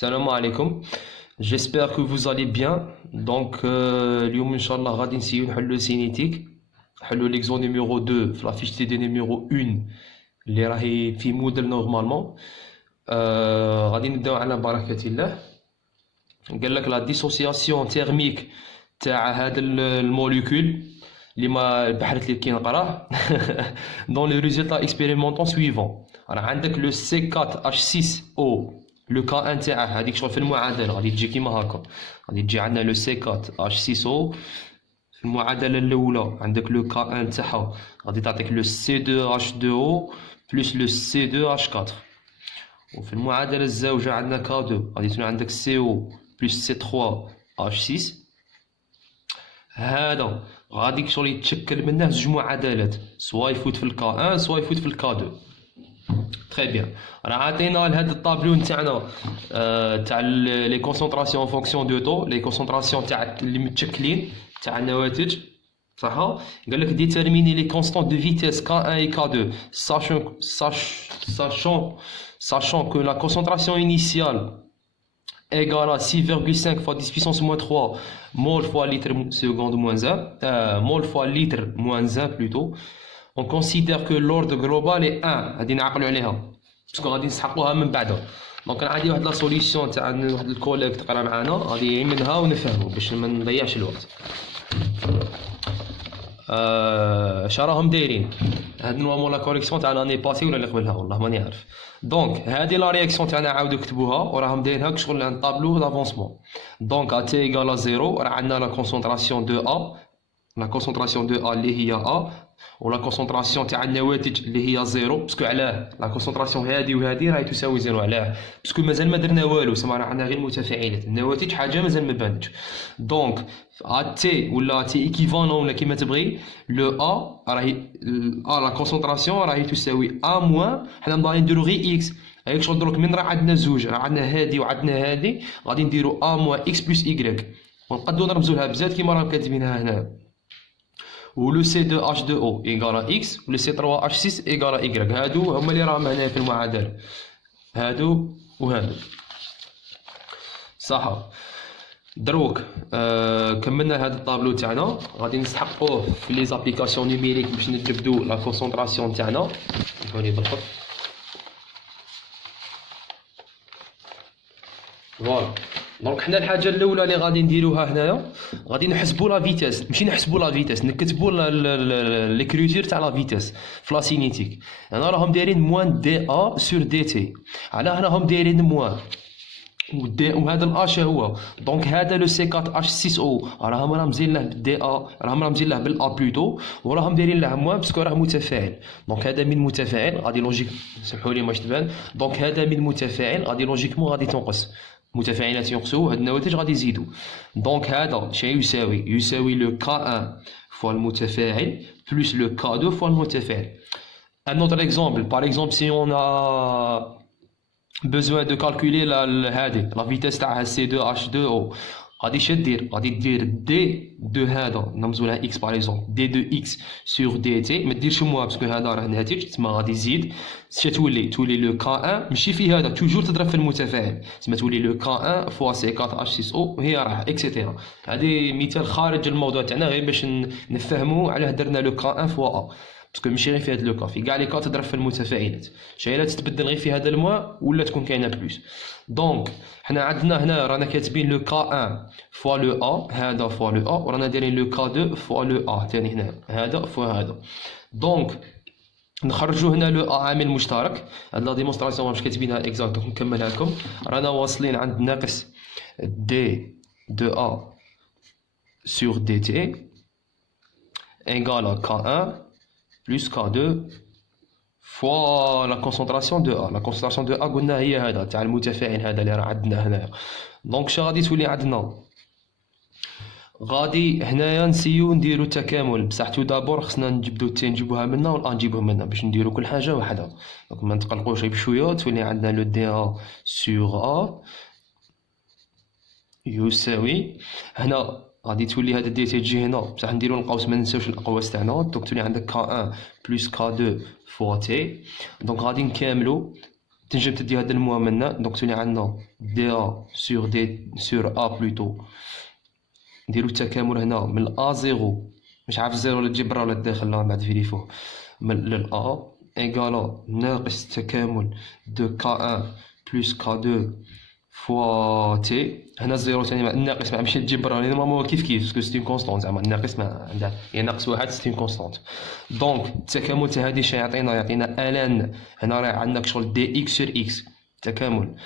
Salam alaikum. J'espère que vous allez bien. Donc, اليوم إن شاء الله غادي نسيو نحلو سينيتيك. نحلو ليكزون numéro 2 في la fiche TD numéro 1 اللي راهي في موديل نورمالمون. غادي نبداو على بركة الله. قال لك لا ديسوسياسيون تيرميك تاع هذا الموليكول اللي ما البحرت اللي كي نقراه دون لو ريزولتا اكسبيريمونطون سويفون. راه عندك لو C4H6O لو كا ان تاعه هذيك شغل في المعادله غادي تجي كيما هكا، غادي تجي عندنا لو C4H6O في المعادله الاولى عندك لو كا ان تاعها غادي تعطيك لو C2H2O بلس لو C2H4، وفي المعادله الزوجه عندنا K2 غادي تكون عندك CO بلس C3H6. هذا غادي شغل يتشكل منه زوج معادلات، سوا يفوت في الكا 1 سوا يفوت في الكا 2. تري بيان. راه عطينا لهاد الطابلو نتاعنا تاع لي كونسونطراسيون فونكسيون دو طو، لي كونسونطراسيون تاع اللي متشكلين تاع النواتج صح. قال لك ديتيرميني لي كونستانت دو فيتيس K1 et K2 sachant que la concentration initiale égale à 6,5 fois 10 puissance moins 3 mol fois litre seconde moins 1 mol fois litre moins 1 plutôt. On considère que l'ordre global est 1. غادي نعقلوا عليها باسكو غادي نسحقوها من بعد. دونك انا عندي واحد لا سوليسيون تاع واحد الكوليك تقرا معانا غادي منها ونفهموا باش ما نضيعش الوقت. اش راهم دايرين هاد نورمال لا كوريكسيون تاع لاني باسي ولا اللي قبلها والله ماني عارف. دونك هادي لا رياكسيون تاعنا عاودوا كتبوها وراهم دايرينها كشغل عند طابلو دافونسمون. دونك ا تي ايغال 0 راه عندنا لا كونسونطراسيون دو ا، لا كونسونطراسيون دو ا اللي هي ا، ولا كونسونطراسيون تاع النواتج اللي هي زيرو. باسكو علاه لا كونسونطراسيون هادي وهادي راهي تساوي زيرو؟ علاه باسكو مازال ما درنا والو، سما راه عندنا غير متفاعلات، النواتج حاجه مازال ما بانتش. دونك ا تي ولا تي ايكيفالون ولا كيما تبغي، لو ا راهي ا لا كونسونطراسيون راهي تساوي ا موان، حنا باغيين نديرو غير اكس. هاك شغل دروك من راه عندنا زوج، راه عندنا هادي وعندنا هادي، غادي نديرو ا موان اكس بلس ايكغيك ونقدروا نرمزوا لها بزاف كيما راهم كاتبينها هنا. و لو C2H2O égale à X و لو C3H6 égale à Y. هادو هما اللي راهم هنا في المعادلة، هادو وهادو صح. دروك كملنا هاد الطابلو تاعنا، غادي نسحقوه في لي زابليكاسيون نيميريك باش نجبدو لا كونسونطراسيون تاعنا. هوني بالخط فوالا. دونك حنا الحاجه الاولى اللي غادي نديروها هنايا غادي نحسبوا لا فيتاس، ماشي نحسبوا لا فيتاس، نكتبوا ليكريتور تاع لا فيتاس في لا سينيتيك. انا راهم دايرين موان دي ا سور دي تي، على هنا راهم دايرين موان وهذا الاش هو. دونك هذا لو سي 4 اش 6 او راهم رامزين له بالدي ا، راهم رامزين له بالا بلوتو، وراهم دايرين له موان باسكو راه متفاعل. دونك هذا من متفاعل غادي لوجيك، سمحوا لي ماش تبان. دونك هذا من متفاعل غادي لوجيكمون غادي تنقص، متفاعلات ينقصوا هاد النواتج غادي يزيدوا. دونك هذا شنو يساوي لو K1 فوا المتفاعل بلس لو K2 فوا المتفاعل. Un autre exemple, par exemple si on a besoin de calculer la vitesse تاع C2H2O، غادي شدير غادي دير دي دو هذا نرمزو لها اكس باغ اكزومبل، دي دو اكس سور دي تي، ما ديرش موان باسكو هذا راه ناتج تما غادي يزيد. تولي لو كا 1 ماشي في هذا توجور تضرب في المتفاعل، تما تولي لو كا 1 فوا سي 4 اش 6 او هي راه اكسيتيرا. هذه مثال خارج الموضوع تاعنا غير باش نفهموا علاه درنا لو كا 1 فوا ا، باسكو ماشي غير في هذا لو كا، في كاع لي كا تضرب في المتفاعلات، شايله تتبدل غير في هذا الموا ولا تكون كاينه بلوس. دونك حنا عندنا هنا رانا كاتبين لو كا 1 فوا لو ا، هذا فوا لو ا، ورانا دايرين لو كا 2 فوا لو ا ثاني هنا، هذا فوا هذا. دونك نخرجوا هنا لو ا عامل مشترك. هاد لا ديمونستراسيون واش كاتبينها اكزاكت نكملها لكم. رانا واصلين عند ناقص دي دو ا سور دي تي égale K1 plus K2 fois la concentration de A. La concentration de A قلنا هي هذا تاع المتفاعل هذا اللي راه عندنا هنا. دونك شنو غادي تولي عندنا؟ غادي هنايا نسيو نديرو التكامل، بصح تو دابور خصنا نجبدو التي نجيبوها منا والأ نجيبوها منا باش نديرو كل حاجة وحدها. دونك ما نتقلقوش غير بشوية. تولي عندنا لو دي ا سور ا يساوي، هنا غادي تولي هذا دي تي تجي هنا بصح نديرو القوس ما ننساوش الاقواس تاعنا. دونك تولي عندك K1 بلس K2 فوا تي. دونك غادي نكاملو تنجم تدي هذا الموا منا، دونك تولي عندنا دي ا سور دي سور ا بلوتو. نديرو التكامل هنا من ا زيرو، مش عارف الزيرو ولا تجيب برا ولا داخل، لا بعد فيريفوه، من للأ إيكالا ناقص التكامل دو كا ان بلوس كا دو فوا تي. هنا الزيرو تاني الناقص ما ماشي تجيب برا، نورمالمون كيف كيف باسكو سيتي كونستونت، زعما الناقص ما عندها هي ناقص واحد سيتي كونستونت. دونك التكامل تاع هادي شنو يعطينا الان، هنا راه عندك شغل دي اكس سور اكس، تكامل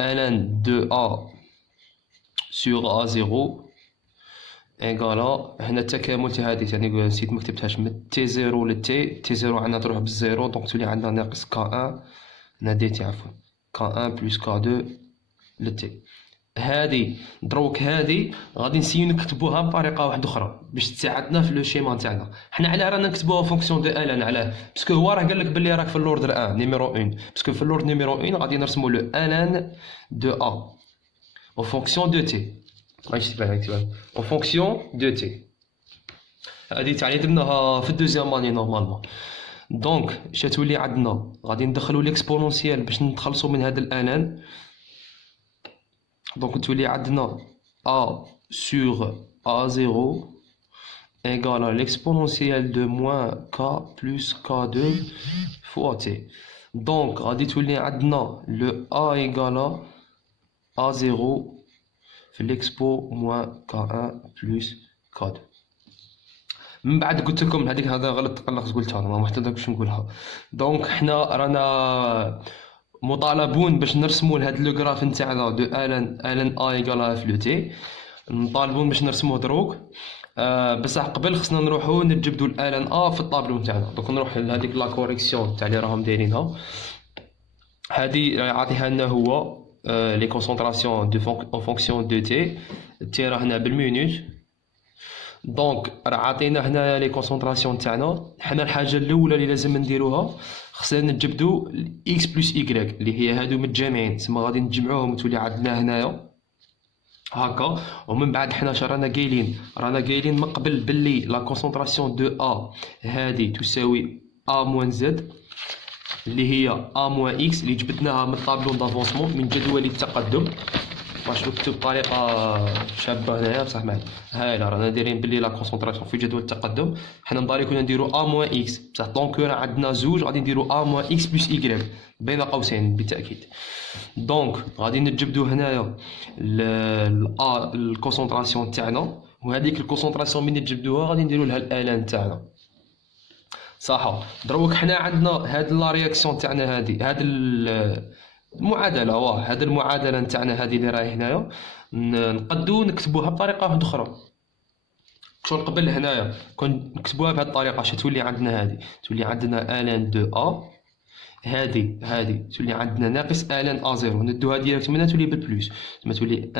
الان دو ا سور ا زيرو ايكالا هنا التكامل تاع هادي، يعني نسيت ما كتبتهاش، من تي زيرو لتي، تي زيرو عندنا تروح بالزيرو، دونك تولي عندنا ناقص كا ان، هنا دي تي عفوا، كا ان بلوس كا دو لتي. هادي دروك هادي غادي نسيو نكتبوها بطريقه واحده اخرى باش تساعدنا في لو شيما تاعنا. حنا علاه رانا نكتبوها فونكسيون دو الان، علاه باسكو هو راه قال لك بلي راك في اللوردر 1 نيميرو 1، باسكو في اللوردر نيميرو 1 غادي نرسمو لو الان دو ا او فونكسيون دو تي، غادي نكتبها او فونكسيون دو تي. هادي تاع اللي درناها في الدوزيام اني نورمالمون. دونك اش تولي عندنا، غادي ندخلو ليكسبونونسيال باش نتخلصو من هذا الالان. دونك تولي عندنا a sur a0 égale à l'exponentielle de moins k plus k2 fois t. Donc غادي تولي عندنا le a égale à a0 في l'expo moins k1 plus k2. من بعد قلت لكم هذيك هذا غلط قلقت قلتها انا ما محتاجش نقولها. دونك حنا رانا مطالبون باش نرسموا لهاد لو غراف نتاعنا دو الان ا ايكال اف لو تي، مطالبون باش نرسموه دروك. بصح قبل خصنا نروحو نجبدو الان ا في الطابلو نتاعنا. دونك نروح لهاديك لا كوريكسيون تاع اللي راهم دايرينها، هادي يعطيها لنا هو لي كونسونطراسيون دو اون فونكسيون دو تي، تي راه هنا بالمينوت. دونك راه عاطينا هنا لي كونسونطراسيون تاعنا. حنا الحاجه الاولى اللي لازم نديروها خصنا نجبدو اكس بلس ايكغيك اللي هي هادو متجامعين، تسمى غادي نجمعوهم وتولي عندنا هنايا هكا. ومن بعد حنا رانا قايلين من قبل باللي لا كونسونطراسيون دو ا هادي تساوي ا موان زد اللي هي ا موان اكس اللي جبدناها من طابلو دافونسمون من جدول التقدم. واش نكتب بطريقه شابه هنايا بصح معايا هايله، رانا دايرين باللي لا كونسونطراسيون في جدول التقدم حنا نضاري كنا نديرو ا موان اكس، بصح طونك راه عندنا زوج غادي نديرو ا موان اكس بلس ايكغيك بين قوسين بالتاكيد. دونك غادي نجبدو هنايا الكونسونطراسيون تاعنا، وهذيك الكونسونطراسيون من نجبدوها غادي نديرو لها الالان تاعنا صح. دروك حنا عندنا هاد لا رياكسيون تاعنا هاد المعادله، هاد المعادله نتاعنا هذه اللي راهي هنايا نقدو نكتبوها بطريقه واحده اخرى. شغل قبل هنايا كون نكتبوها بهذه الطريقه اش تولي عندنا، هذه تولي عندنا الان دو ا، هذه تولي عندنا ناقص الان ا زيرو، ندوها ديريكت منها تولي بالبلوس، تما تولي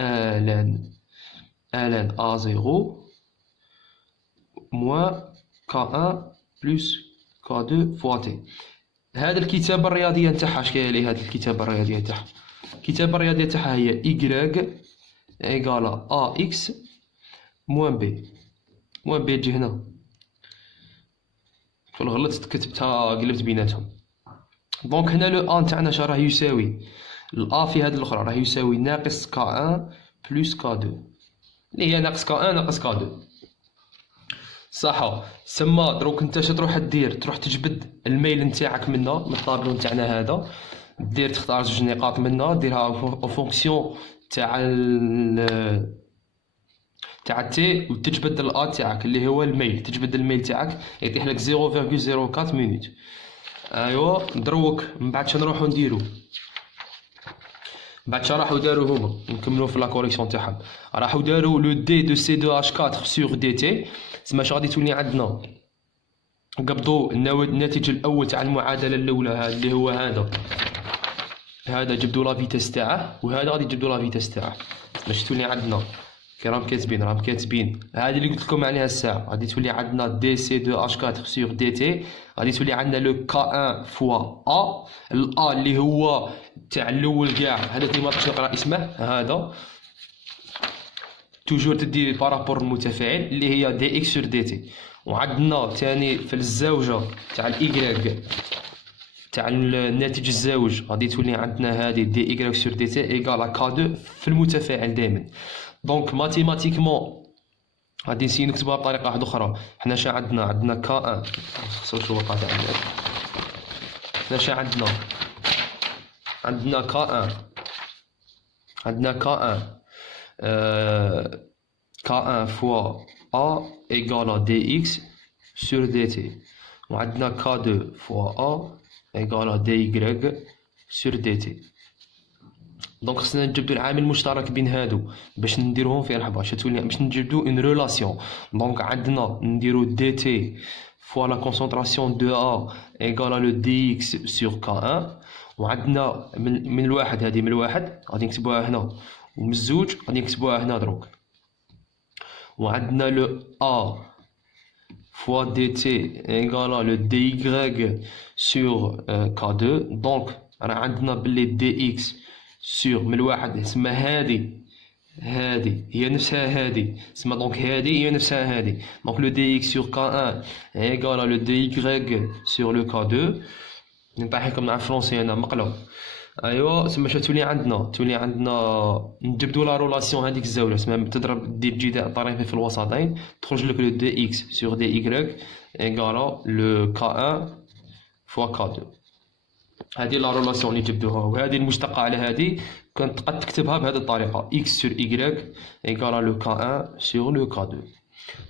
الان ا زيرو موان كا 1 بلس كا 2 فوا تي. هذا الكتابة الرياضية نتاعها اش كاين ليه؟ هذه الكتابة الرياضية تاعها، الكتابة الرياضية تاعها هي إيكغيك إيكالا أ إكس موان بي، موان بي تجي هنا شغل غلطت كتبتها قلبت بيناتهم. دونك هنا لو أ تاعنا اش راه يساوي؟ الأ في هذه الأخرى راه يساوي ناقص كا 1 بلس كا 2 اللي هي ناقص كا 1 ناقص كا 2 صح. سما دروك انت اش تروح دير؟ تروح تجبد الميل نتاعك منا من الطابلو نتاعنا هذا، دير تختار زوج نقاط منا ديرها او فونكسيون تاع تي، وتجبد الأ تاعك اللي هو الميل، تجبد الميل تاعك يعطيح لك 0.04 مينوت. ايوا دروك من بعد شنروحو نديرو؟ بعد شا راحو دارو هما نكملو في لا كوريكسيون تاعهم، راحو دارو لو دي دو سي دو اش 4 سور دي تي، تسمى اش غادي تولي عندنا قبضوا الناتج الاول تاع المعادله الاولى هذا اللي هو هذا جبدوا لا فيتاس تاعه، وهذا غادي تجبدوا لا فيتاس تاعه باش تولي عندنا كي راهم كاتبين هذه اللي قلت لكم عليها الساعه، غادي تولي عندنا دي سي دو اش 4 سور دي تي، غادي تولي عندنا لو كا 1 فوا ا، الا اللي هو تاع الاول كاع هذا اللي ما تقدرش نقرا اسمه هذا توجور تدي بارابور المتفاعل اللي هي دي اكس سور دي تي. وعندنا ثاني في الزاوجه تاع الايكغيك تاع الناتج الزاوج غادي تولي عندنا هذه دي إيكغيك سور دي تي إيكال كا دو في المتفاعل دائما. دونك ماتيماتيكمون غادي نسيو نكتبوها بطريقة واحدة أخرى. حنا شا عندنا كا ان خصو شو وقع تاع حنا شا عندنا كا ان كا ان فوا ا إيكال دي إكس سور دي تي، وعندنا كا دو فوا ا إيكال دي إيكغيك سور دي تي. دونك خصنا نجبدو العامل المشترك بين هادو باش نديروهم في رحبة تولي باش نجبدو اون ريلاسيون. دونك عندنا نديرو دي تي فوا لا كونسونطراسيون دو ا إيكال لو دي إكس سور كا ان، وعندنا من الواحد هادي من الواحد غادي نكتبوها هنا، ومن الزوج غادي نكتبوها هنا دروك. وعندنا لو ا فوا دي تي إيكال لو دي إيكغيك سور كا دو. دونك راه عندنا بلي دي إكس سور من الواحد تسمى هادي هي نفسها هادي تسمى، دونك هادي هي نفسها هادي. دونك لو دي إكس سور كا ان إيكال لو دي إيكغيك سور لو كا دو. نطيح لكم مع الفرونسي أنا مقلب. ايوا تما شا تولي عندنا نجبدو لا رولاسيون هاديك الزاويه تسمى تضرب دير جداء طرفين في الوسطين تخرج لك لو دي إكس سور دي إيكغيك إيكال لو كا ان فوا كا دو. هذه لا رولاسيون اللي جبدوها، وهذه المشتقة على هذه كنت قد تكتبها بهذه الطريقة إكس سور إيكغيك إيكال لو كا ان سور لو كا دو.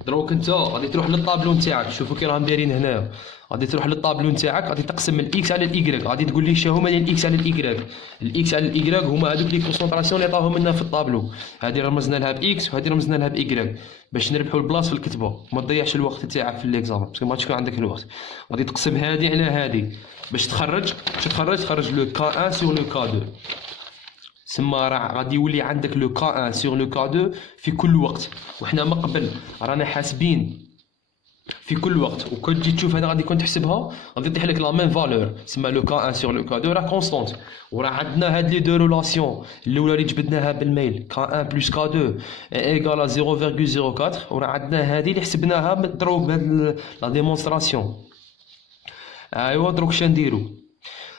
دروك انت غادي تروح للطابلو نتاعك، شوفوا كي راهم دايرين هنايا، غادي تروح للطابلو نتاعك غادي تقسم الإكس على الإيكغيك، غادي تقول لي شنو هما الإكس على الإيكغيك. الإكس على الإيكغيك هما هذوك لي كونسونطراسيون اللي عطاوهم لنا في الطابلو، هذه رمزنا لها بإكس وهذه رمزنا لها بإيكغيك باش نربحوا البلاص في الكتبة، ما تضيعش الوقت تاعك في ليكزام باسكو ما تكون عندك الوقت. غادي تقسم هذه على هذه باش تخرج لو كا ان سور لو كا دو. سما راه غادي يولي عندك لو كا ان سور لو كا دو في كل وقت، وحنا من قبل رانا حاسبين في كل وقت، وكون تجي تشوف هذا غادي كون تحسبها غادي يطيح لك لا ميم فالور. سما لو كا ان سور لو كا دو راه كونستونت، وراه عندنا هاد لي دو رولاسيون الاولى اللي جبدناها بالميل كا ان بلس كا دو ايكال 0.04، وراه عندنا هذه اللي حسبناها مضروب بهاد لا ديمونستراسيون. ايوا دروك شنديرو؟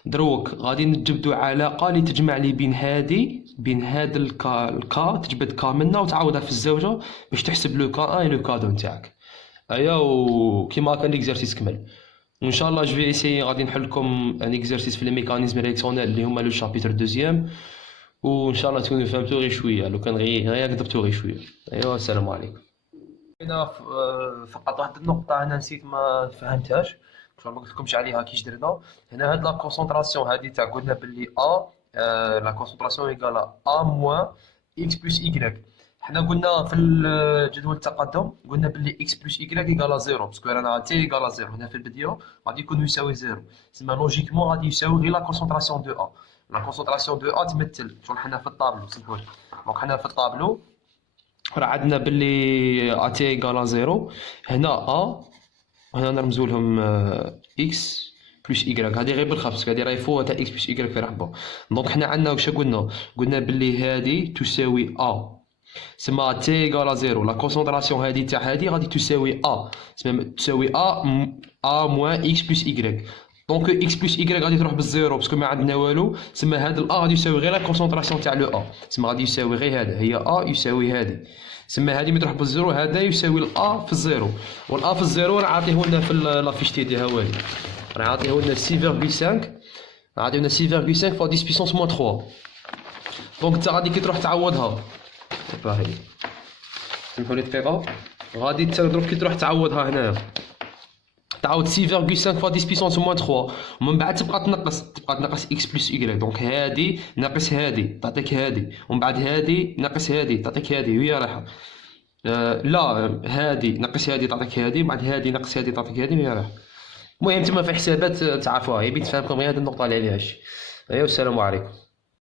دروك غادي نجبدو علاقه اللي تجمع لي بين هاد الكا تجبد كا منا وتعوضها في الزوجه باش تحسب لو كا ان لو كا دو نتاعك. ايا وكيما هكا ليكزارسيس كمل. وان شاء الله جو في اسيي غادي نحل لكم ان اكزارسيس في لي ميكانيزم رياكسيونيل اللي هما لو شابيتر دوزيام، وان شاء الله تكونوا فهمتوا غير شويه، لو كان غير كتبتوا غير شويه. ايوا السلام عليكم. هنا فقط واحد النقطه انا نسيت ما فهمتهاش، ما قلت لكمش عليها كيش درنا. هنا هاد لا كونسونطراسيون هادي تاع قلنا باللي لا كونسونطراسيون ايكال ا موان اكس بلس ايكغيك. حنا قلنا في الجدول التقدم قلنا باللي اكس بلس ايكغيك ايكال زيرو باسكو رانا تي ايكال زيرو هنا في الفيديو غادي يكون يساوي زيرو، تسمى لوجيكمون غادي يساوي غير لا كونسونطراسيون دو ا. لا كونسونطراسيون دو ا تمثل شغل حنا في الطابلو سمحولي. دونك حنا في الطابلو راه عندنا باللي ا تي ايكال زيرو، هنا ا هنا نرمزو لهم اكس بلس ايكغيك، هادي غير بالخف باسكو هادي راهي فوق تاع اكس بلس ايكغيك في رحبه. دونك حنا عندنا واش قلنا باللي هادي تساوي ا، سما تي ايكال زيرو لا كونسونطراسيون هادي تاع هادي غادي تساوي ا، سما تساوي ا موان اكس بلس ايكغيك. دونك اكس بلس ايكغيك غادي تروح بالزيرو باسكو ما عندنا والو، سما هاد الا غادي يساوي غير لا كونسونطراسيون تاع لو ا، سما غادي يساوي غير هذا، هي ا يساوي هادي، سما هادي ملي تروح بالزيرو هذا يساوي الا في الزيرو، والا في الزيرو راه عاطيه لنا في لافيش تي دي هاوالي، راه عاطيه لنا 6.5 عاطيه لنا 6.5 فوا 10 بيسونس موان 3. دونك انت غادي كي تروح تعوضها باهي سمحوا لي دقيقه، غادي تضرب كي تروح تعوضها هنايا تعاود 6.5 فوا 10 بيسونس موان 3، ومن بعد تبقى تنقص اكس بلس ايكغيك. دونك هادي ناقص هادي تعطيك هادي، ومن بعد هادي ناقص هادي تعطيك هادي وهي رايحه. لا هادي ناقص هادي تعطيك هادي، ومن بعد هادي ناقص هادي تعطيك هادي وهي رايحه. المهم تما في حسابات تعرفوها، يبي تفهمكم غير هاد النقطه اللي عليهاش. ايوا السلام عليكم.